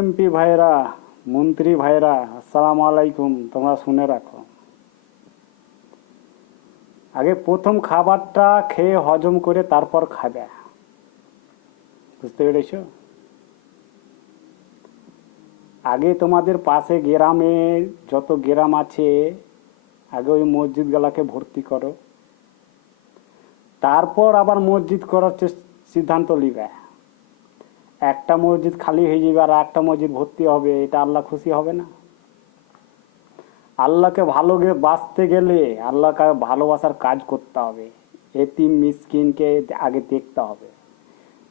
MP ভাইরা, মন্ত্রী ভাইরা, আসসালামু আলাইকুম। তোমরা শুনে রাখো, আগে প্রথম খাবারটা খেয়ে হজম করে তারপর খাবে, বুঝতে পেরেছ? আগে তোমাদের পাশে গ্রামে যত গ্রাম আছে, আগে ওই মসজিদগুলাকে ভর্তি করো, তারপর আবার মসজিদ করার সিদ্ধান্ত নিবে। একটা মসজিদ খালি হয়ে যাবে আর একটা মসজিদ ভর্তি হবে, এটা আল্লাহ খুশি হবে না? আল্লাহকে বাঁচতে গেলে আল্লাহকে ভালোবাসার কাজ করতে হবে। এতিম মিসকিনকে আগে দেখতে হবে,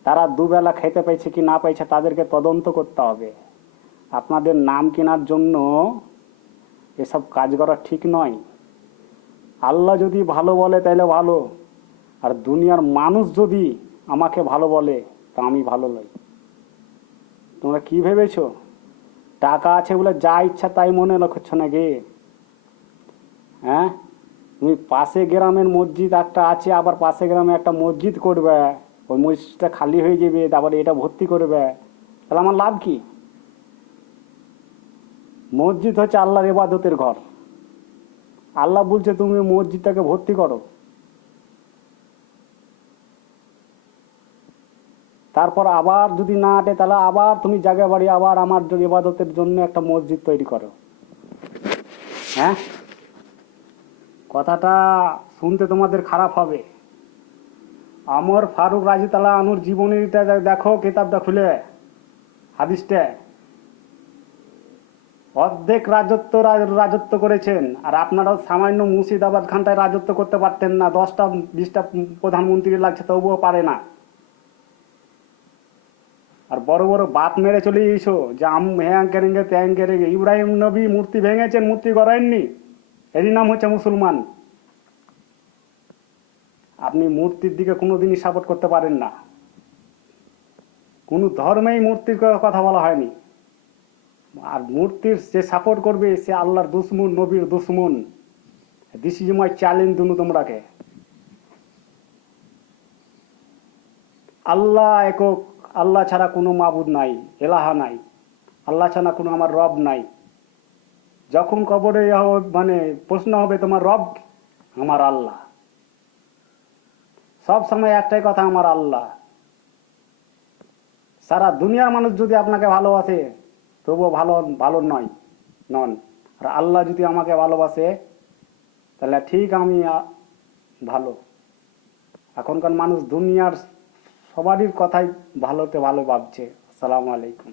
তারা দুবেলা খেতে পাইছে কি না পাইছে তাদেরকে তদন্ত করতে হবে। আপনাদের নাম কেনার জন্য এসব কাজ করা ঠিক নয়। আল্লাহ যদি ভালো বলে তাইলে ভালো, আর দুনিয়ার মানুষ যদি আমাকে ভালো বলে তা আমি ভালো নই। তোমরা কি ভেবেছো টাকা আছে বলে যা ইচ্ছা তাই মনে রাখছো নাকি? হ্যাঁ, তুমি পাশে গ্রামের মসজিদ একটা আছে, আবার পাশে গ্রামে একটা মসজিদ করবে, ওই মসজিদটা খালি হয়ে যাবে, তারপরে এটা ভর্তি করবে, তাহলে আমার লাভ কি? মসজিদ হচ্ছে আল্লাহর ইবাদতের ঘর। আল্লাহ বলছে তুমি মসজিদটাকে ভর্তি করো, তারপর আবার যদি না আটে তাহলে আবার তুমি জায়গা বাড়ি আবার আমার ইবাদতের জন্য একটা মসজিদ তৈরি করো। হ্যাঁ, কথাটা শুনতে তোমাদের খারাপ হবে। আমর ফারুক রাজি তালা আনুর জীবনীটা দেখো, কিতাবটা খুলে, হাদিসটা। অর্ধেক রাজত্ব করেছেন, আর আপনারাও সামান্য মুর্শিদাবাদ খানটায় রাজত্ব করতে পারতেন না? 10টা 20টা প্রধানমন্ত্রী লাগছে তবুও পারে না। আর বড় বড় বাত মেরে চলে গেছো যে হ্যাঁ কেরেঙ্গে ত্যাং কেরেঙ্গে। ইব্রাহিম নবী মূর্তি ভেঙেছেন, মূর্তি গড়ায়নি, এরই নাম হচ্ছে মুসলমান। আপনি মূর্তির দিকে কোনোদিনই সাপোর্ট করতে পারেন না, কোনো ধর্মেই মূর্তির কথা বলা হয়নি। আর মূর্তির যে সাপোর্ট করবে সে আল্লাহর দুশ্মন, নবীর দুশ্মন। দিস ইজ মাই চ্যালেঞ্জ দুনু তোমরাকে। আল্লাহ একক, আল্লাহ ছাড়া কোনো মাবুদ নাই, এলাহা নাই, আল্লাহ ছাড়া কোনো আমার রব নাই। যখন কবরে মানে প্রশ্ন হবে তোমার রব, আমার আল্লাহ। সব সময় একটাই কথা, আমার আল্লাহ। সারা দুনিয়ার মানুষ যদি আপনাকে ভালোবাসে তবুও ভালো ভালো নন। আর আল্লাহ যদি আমাকে ভালোবাসে তাহলে ঠিক আমি ভালো। এখনকার মানুষ দুনিয়ার সবারই কথাই ভালোতে ভালো ভাবছে। আসসালামু আলাইকুম।